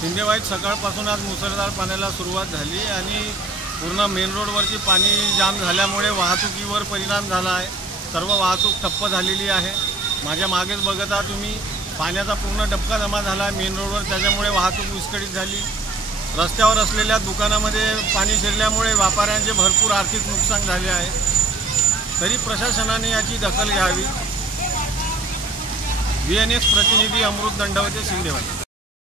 सिंदेवाईत सकाळपासून आज मुसळधार पाण्याला सुरुवात झाली आणि पूर्ण मेन रोडवरची पाणी जाम झाल्यामुळे वाहतुकीवर परिणाम झाला आहे। सर्व वाहतूक ठप्प झालेली आहे। माझ्या मागेच बघता तुम्ही पाण्याचा पूर्ण डबका जमा झाला आहे मेन रोडवर, त्याच्यामुळे वाहतूक विस्कळीत झाली। रस्त्यावर असलेल्या दुकानामध्ये पाणी शिरल्यामुळे व्यापाऱ्यांचे भरपूर आर्थिक नुकसान झाले आहे। तरी प्रशासनाने याची दखल घ्यावी। VNX प्रतिनिधी अमृत दंडवते, सिंदेवाई।